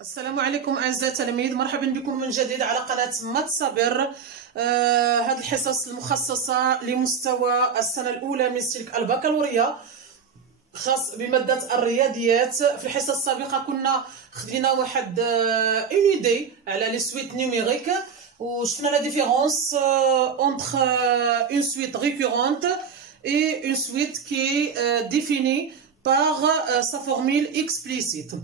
السلام عليكم اعزائي التلاميذ، مرحبا بكم من جديد على قناه مات صابر. هذه الحصص المخصصه لمستوى السنه الاولى من سلك البكالوريا خاص بماده الرياضيات. في الحصه السابقه كنا خدينا واحد اون ايدي على لي سويت نيميريك وشفنا لا ديفيرونس entre une suite récurrente et une suite qui est définie par sa formule explicite.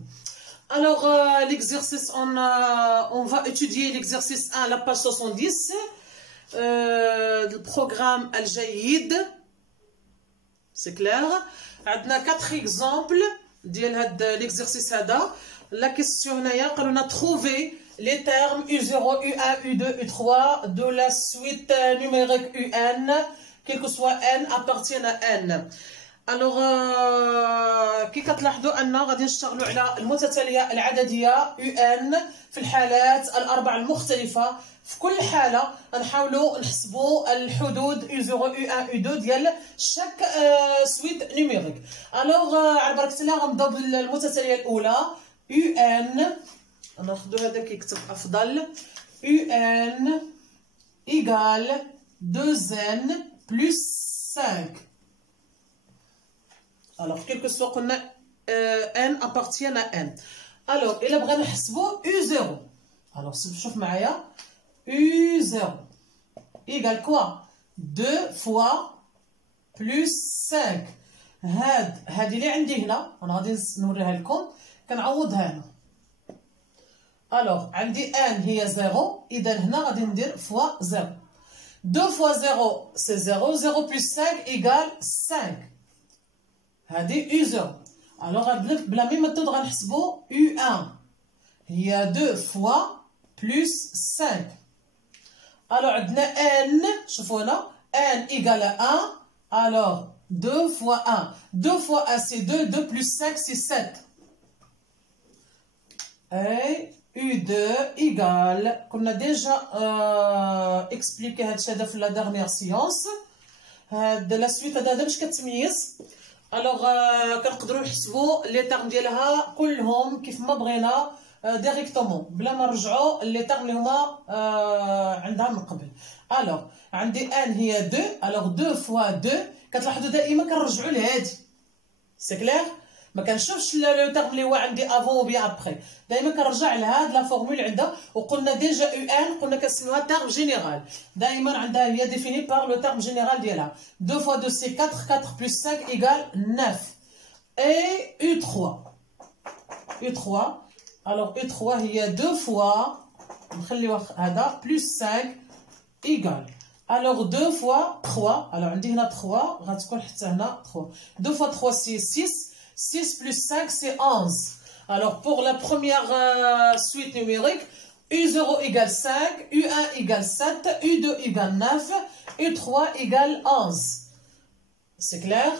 Alors, l'exercice, on va étudier l'exercice 1, la page 70, le programme Al-Jaïd, c'est clair. On a 4 exemples de l'exercice. La question, on a trouvé les termes U0, U1, U2, U3 de la suite numérique UN, quel que soit N, appartiennent à N. الوغ كي كتلاحظوا ان غادي نشتغلوا على المتتاليه العدديه او ان في الحالات الاربع المختلفه. في كل حاله غنحاولوا نحسبوا الحدود او 0 او 1 او 2 ديال شاك سويت نيميريك. الوغ على بركه الله غنبداو بالمتتاليه الاولى او ان. ناخذوا هذا كيكتب افضل. او ان ايغال 2n بلس 5. Alors, quel que soit qu'on a n appartient à n. Alors, il a besoin de U0. Alors, si je fais U0 égale quoi? 2 fois plus 5. هاد اللي عندي هنا انا غادي نوريها لكم كنعوضها هنا. Alors, عندي n هي 0 اذا هنا غادي ندير fois 0. 2 fois 0 c'est 0. 0 plus 5 égale 5. هذه U0. alors بلا ميم méthode غنحسبوا U1 هي 2 fois plus 5. alors عندنا n شوفوا هنا n égale 1. alors 2 fois 1. 2 fois 1 c'est 2. 2 plus 5 c'est 7. et U2 égale كنا déjà expliqué هادشي هذا في la dernière séance. هاد لا سويت هذا باش كتميز. الوغ كنقدروا نحسبوا لي تيرم ديالها كلهم كيف ما بغينا ديريكتومون بلا ما نرجعوا لي تيرم اللي هما عندها من قبل. الوغ عندي ان هي 2. الوغ 2 فوا 2 كتلاحظوا دائما كنرجعوا لهادي. سي كلير ما كنشوفش لو تيرم اللي هو عندي افون و بيان ابري، دائما كنرجع لهاد لا فورمول عندها. وقلنا ديجا او ان قلنا كنسميوها تيرم جينيرال، دائما عندها هي ديفيني بار لو تيرم جينيرال ديالها. 2 fois 2 c'est 4. 4 plus 5 égale 9. et U3 alors U3 هي 2 fois نخليوها هذا plus 5 égale. alors 2 fois 3. alors عندي هنا 3 غتكون حتى هنا 3. 2 fois 3 c'est 6. 6 plus 5 c'est 11. alors pour la première suite numérique, U0 égale 5, U1 égale 7, U2 égale 9, U3 égale 11. C'est clair?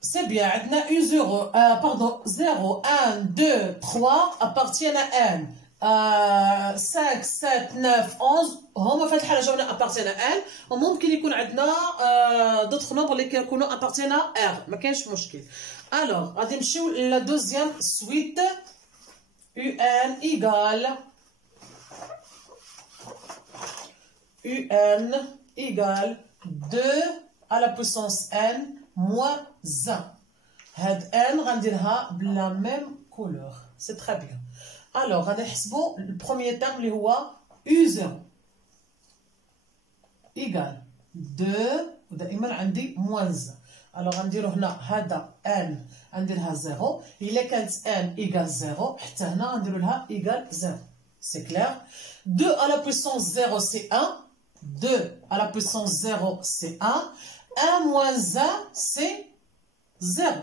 C'est bien. عندنا U0 pardon 0 1 2 3 appartiennent à n. 5 7 9 11 هما في هذه الحاله جاونا appartiennent à n. وممكن يكون عندنا d'autres nombres اللي كيكونوا appartiennent à r، ما كاينش مشكل. alors غادي نمشيو لا دوزيام سويت. UN égale 2 à la puissance n moins 1. هاد n غنديرها بلا ميم كولور. سي تري بيان. alors غادي نحسبوا البروميير تيرم اللي هو U0 égale 2 ودائما عندي moins 1. alors غنديرو هنا هذا n غنديرها 0. الا كانت n égale 0 حتى هنا غنديرو لها égale 0. c'est clair. 2 à la puissance 0 c'est 1. 2 à la puissance 0 c'est 1. 1 moins 1 c'est 0.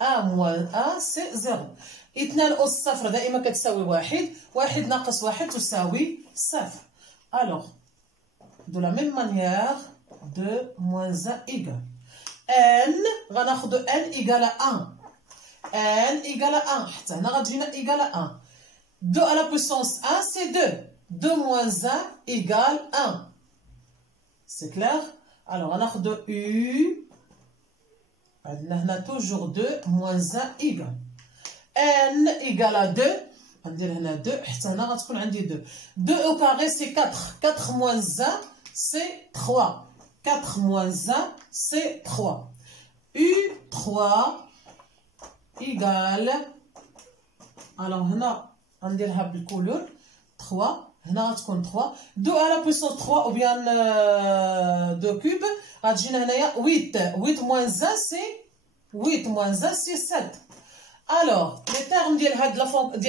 1 moins 1 c'est 0. 2 أس صفر دائما كتساوي 1. 1 ناقص 1 تساوي 0. alors de la même manière 2 moins 1 égale n غناخدو n égale 1. n égale 1 حتى هنا غتجينا égale 1. 2 à la puissance 1 c'est 2. 2 moins 1 égale 1. c'est clair. alors غناخدو u عندنا هنا toujours 2 moins 1 égale n égale à 2. غندير هنا 2 حتى هنا غتكون عندي 2. 2 au carré c'est 4. 4 moins 1 c'est 3. 4 moins 1 c'est 3. U3 égale, alors هنا غنديرها بالكولور 3. هنا غتكون 3. 2 à la puissance 3 ou bien 2 cube غتجينا هنايا 8. 8 moins 1 c'est 8 moins 1 c'est 7. Alors, les termes ديال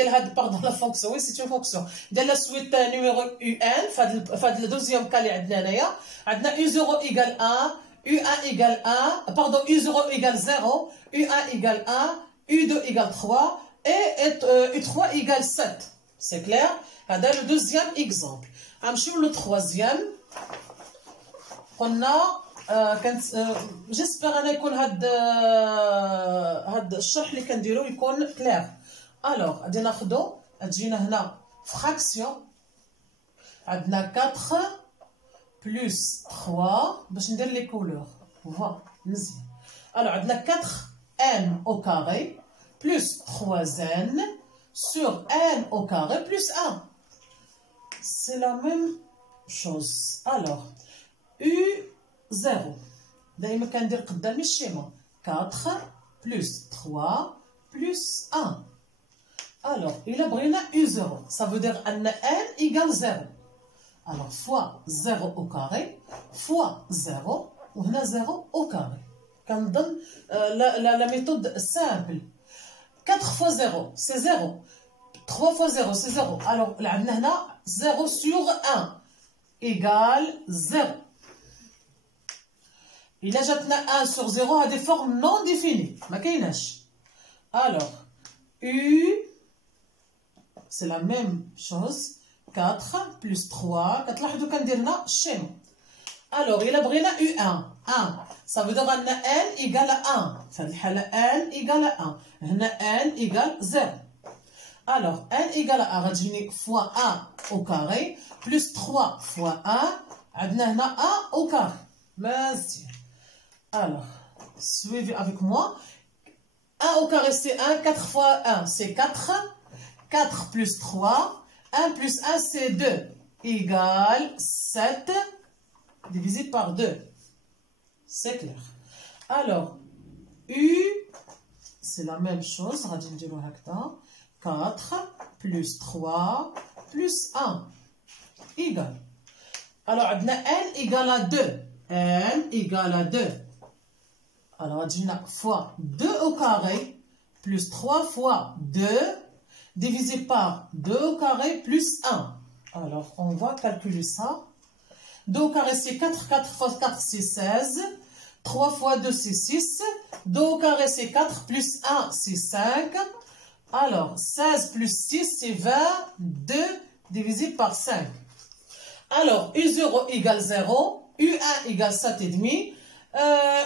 هاد pardon la fonction, oui, c'est une fonction ديال la suite numéro un فهاد الدوزيام كا اللي عندنا هنايا عندنا u0 égale 1, u1 égale 1, pardon, u0 égale 0, u1 égale 1, u2 égale 3 et u3 égale 7. C'est clair? هذا le deuxième exemple. غنمشيو le troisième. قلنا جيسبر انا يكون هاد الشرح اللي كنديرو يكون كلير. الوغ غادي ناخدو تجينا هنا فراكسيون عندنا 4 بلس 3 باش ندير لي كولور فوالا مزيان. الوغ عندنا 4 n au carré plus 3n sur n au carré plus 1. C'est la même chose. Alors U0 دايما كندير قدامي الشيما 4 plus 3 plus 1. Alors إلا بغينا U0 ça veut dire أن n égale 0. Alors fois 0 au carré fois 0 وهنا 0 au carré. كنظن la méthode simple. 4 fois 0 c'est 0. 3 fois 0 c'est 0. Alors عندنا هنا 0 sur 1 égale 0. إلا جاتنا 1 sur 0 هذه forme non définie ما كايناش. Alors U c'est la même chose 4 plus 3 كتلاحظوا كندير هنا الشيما. Alors إلا بغينا U1 1 ça veut dire أن n égale 1 في هذه الحالة n égale 1 هنا n égale 0. Alors n égale 1 غتجيني fois 1 au carré plus 3 fois 1 عندنا هنا 1 au carré مزيان. Alors, suivez avec moi. 1 au carré c'est 1, 4 fois 1 c'est 4, 4 plus 3, 1 plus 1 c'est 2, égale 7, divisé par 2. C'est clair. Alors, U, c'est la même chose, 4 plus 3 plus 1, égale. Alors, on a n égale à 2, n égale à 2. Alors, on a fois 2 au carré plus 3 fois 2 divisé par 2 au carré plus 1. Alors, on va calculer ça. 2 au carré, c'est 4. 4 fois 4, c'est 16. 3 fois 2, c'est 6. 2 au carré, c'est 4 plus 1, c'est 5. Alors, 16 plus 6, c'est 20. 2 divisé par 5. Alors, U0 égale 0. U1 égale 7,5.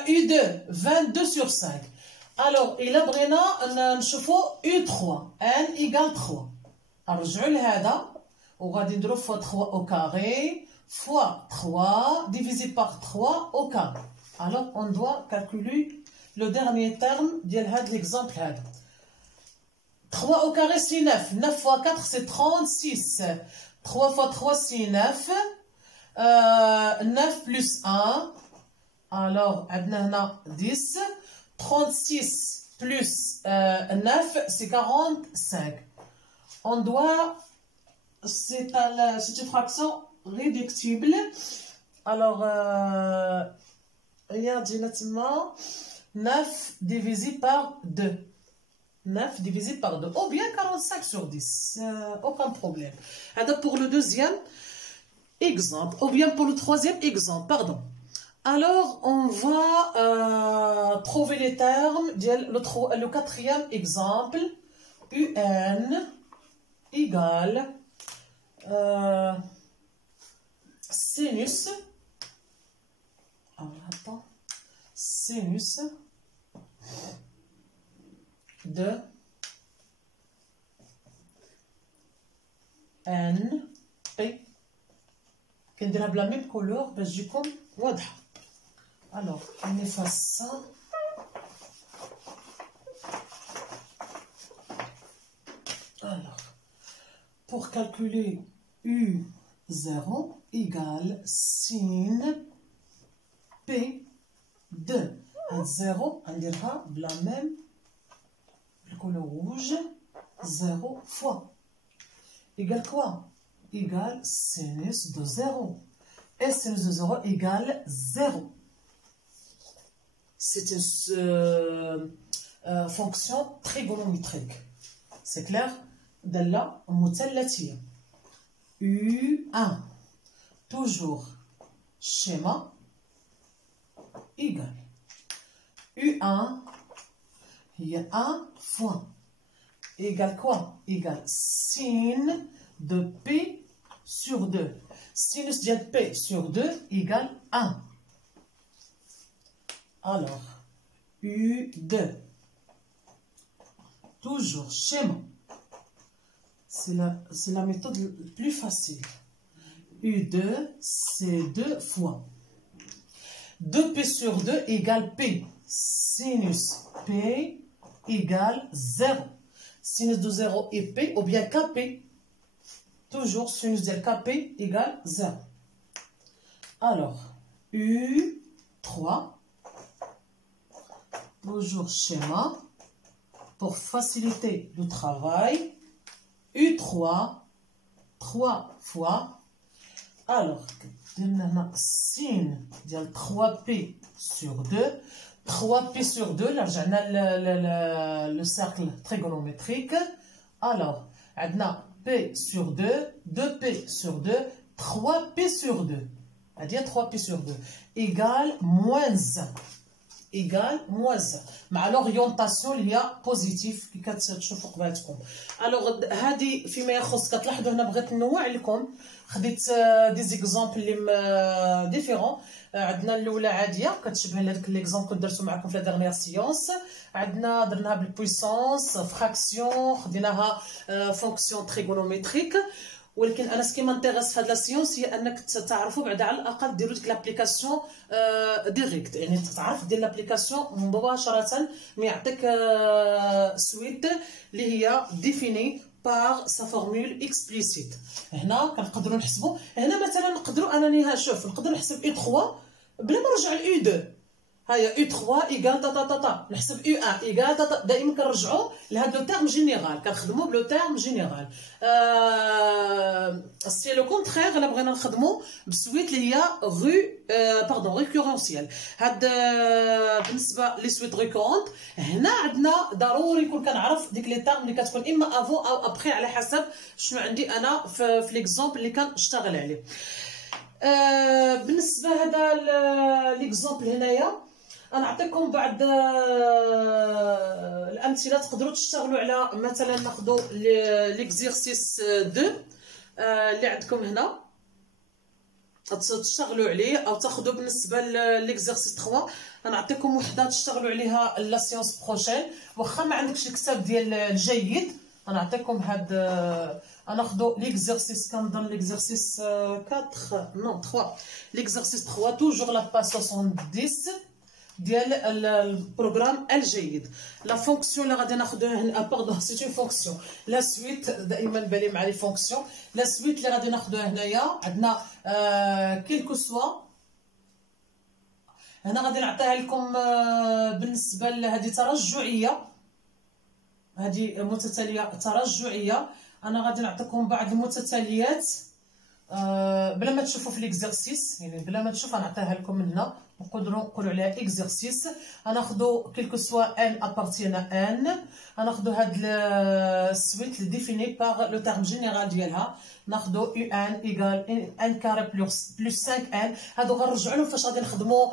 U2 22 sur 5. Alors إلا بغينا نشوفو U3 n égale 3. نرجعو لهذا وغادي نديرو fois 3 au carré fois 3 divisé par 3 au carré. Alors on doit calculer le dernier terme ديال هذا l'exemple هذا. 3 au carré c'est 9. 9 fois 4 c'est 36. 3 fois 3 c'est 9. 9 plus 1. Alors, on a 10. 36 plus 9, c'est 45. On doit... C'est une fraction réductible. Alors, regardez nettement. 9 divisé par 2. 9 divisé par 2. Ou bien 45 sur 10. Aucun problème. Alors, pour le deuxième exemple. Ou bien pour le troisième exemple. Pardon. Alors, on va trouver les termes. Le quatrième exemple, UN égale sinus. Alors, attends. Sinus de N P. كنديرها بلا ميم كولور باش تجيكم واضحة. Alors, on efface ça. Alors, pour calculer U0 égale sin P2. Un 0, on dira la même, le couleur rouge, 0 fois. Égale quoi? Égale sinus de 0. Et sinus de 0 égale 0. C'est une fonction trigonométrique. C'est clair? دالة مثلثية. U1. Toujours schéma égal. U1, il y a 1 fois. Égale quoi? Égale sin de P sur 2. Sinus de P sur 2 égale 1. Alors, U2. Toujours schéma. C'est la méthode la plus facile. U2, c'est 2 fois. 2P sur 2 égale P. Sinus P égale 0. Sinus de 0 est P ou bien KP. Toujours sinus de KP égale 0. Alors, U3. Toujours schéma. Pour faciliter le travail. U3. 3 fois. Alors, sin ديال 3P sur 2. 3P sur 2, là, j'ai le cercle trigonométrique. Alors, on a P sur 2, 2P sur 2, 3P sur 2. C'est-à-dire 3P sur 2 égale moins 1. Égale moins 1. مع l'orientation اللي هي بوزيتيف كي كتشوفوا قبالتكم. الوغ هذه فيما يخص كتلاحظوا هنا بغيت ننوع لكم. خديت دي زيكزامبل اللي ديفيرون. عندنا الاولى عاديه كتشبه لهذاك ليكزامبل كنت درتو معكم في لا ديرنيير سيونس. عندنا درناها بالبويسونس فراكسيون خديناها فونكسيون تريغونوميتريك. ولكن انا سكي مانتيغيس في هاد لا سيونس هي انك تعرفوا بعدا على الاقل ديروا ديك لابليكاسيون ديريكت. يعني تعرف دير لابليكاسيون مباشره مي يعطيك سويت اللي هي ديفيني par sa formule explicite. هنا كنقدروا نحسبوا. هنا مثلا نقدروا انني شوف نقدر نحسب U3 بلا ما نرجع ل U2. هيا U3 ايغال تا نحسب U1 ايغال تا. دائما كنرجعوا لهذا لو تيرم جينيرال. كنخدموا بلو تيرم جينيرال. سي لو كونترير الا بغينا نخدموا بسويت اللي هي ريكورونسيال. هاد بالنسبه لي سويت ريكورونت. هنا عندنا ضروري يكون كنعرف ديك لي تيرم اللي كتكون اما افون او ابخي على حسب شنو عندي انا في ليكزامبل اللي كنشتغل عليه. بالنسبه هذا ليكزامبل هنايا غنعطيكم بعض الامثله تقدروا تشتغلوا على. مثلا ناخذوا ليكزيرسيس 2 اللي عندكم هنا تشتغلوا عليه او تاخذوا بالنسبه ليكزيرسيس 3. غنعطيكم وحده تشتغلوا عليها لا سيونس بروشين. واخا ما عندكش الكتاب ديال الجيد غنعطيكم هاد غناخذوا ليكزيرسيس كنظن ليكزيرسيس 4 نو 3. ليكزيرسيس 3 توجور لا باج 70 ديال البروغرام الجيد. لا فونكسيون اللي غادي ناخذوها هنا باردون سي اون فونكسيون. لا سويت دائما بالي مع لي فونكسيون. لا سويت اللي غادي ناخذوها هنايا عندنا كيلكو سوا. هنا غادي نعطيها لكم بالنسبه لهذه ترجعيه. هذه متتاليه ترجعيه. انا غادي نعطيكم بعض المتتاليات بلا ما تشوفوا في ليكزيرسيس. يعني بلا ما تشوف غنعطيها لكم من هنا نقدروا نقولوا عليها اكزيرسيس. غناخذوا كيلكو سوا ان ابارتين ان. غناخذوا هاد السويت اللي ديفيني باغ لو تيرم جينيرال ديالها. ناخذوا يو ان ايغال ان كاري بلس 5 ان. هادو غنرجعوا لهم فاش غادي نخدموا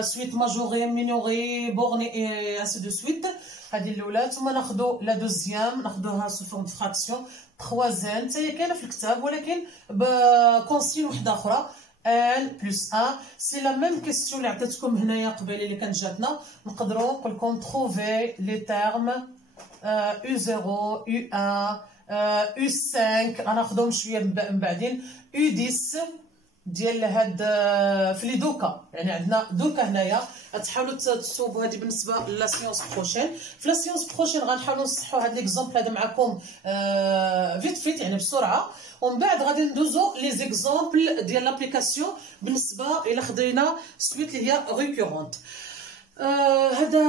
سويت ماجوري مينوري بورني اي انسي دو سويت. هذه الاولى. ثم ناخذوا لا دوزيام ناخذوها سو فورم فراكسيون 3 ان حتى هي كاينه في الكتاب ولكن بكونسين وحده اخرى. ان بلس 1 سي لا ميم كيسيون اللي عطيتكم هنايا قبيله اللي كانت جاتنا. نقدروا نقول لكم تروفي لي تيرم U0 U1 U5 غناخذهم شويه من بعدين U10 ديال هاد في لي دوكا، يعني عندنا دوكا هنايا غتحاولوا تصوبوا. هذه بالنسبه لا سيونس بروشين. في لا سيونس بروشين غنحاولوا نصحوا هاد ليكزامبل هذا معكم فيت يعني بسرعه، ومن بعد غادي ندوزو لي زيكزامبل ديال لابليكاسيون بالنسبه الى خدينا سويت اللي هي ريكورونت. هذا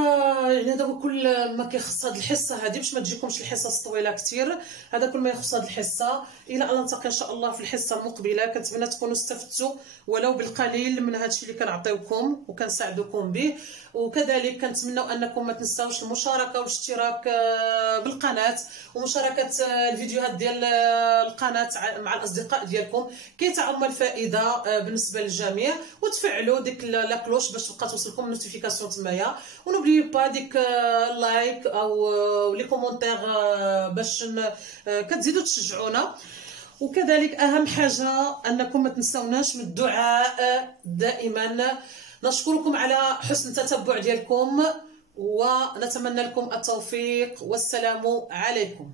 يعني هذا هو كل ما كيخص هذه الحصه هذه، باش ما تجيكمش الحصص طويله كثير. هذا كل ما يخص هذه الحصه. الى ان نلتقي ان شاء الله في الحصه المقبله. كنتمنى تكونوا استفدتوا ولو بالقليل من هذا الشيء اللي كنعطيوكم وكنساعدوكم به. وكذلك كنتمنوا انكم ما تنساوش المشاركه والاشتراك بالقناه، ومشاركه الفيديوهات ديال القناه مع الاصدقاء ديالكم كي تعم الفائده بالنسبه للجميع، وتفعلوا ديك لا كلوش باش تبقى توصلكم النوتيفيكاسيون تمايا. ونوبلي با ديك لايك او لي كومونتير باش كتزيدوا تشجعونا. وكذلك اهم حاجه انكم ما تنساوناش من الدعاء دائما. نشكركم على حسن التتبع ديالكم ونتمنى لكم التوفيق، والسلام عليكم.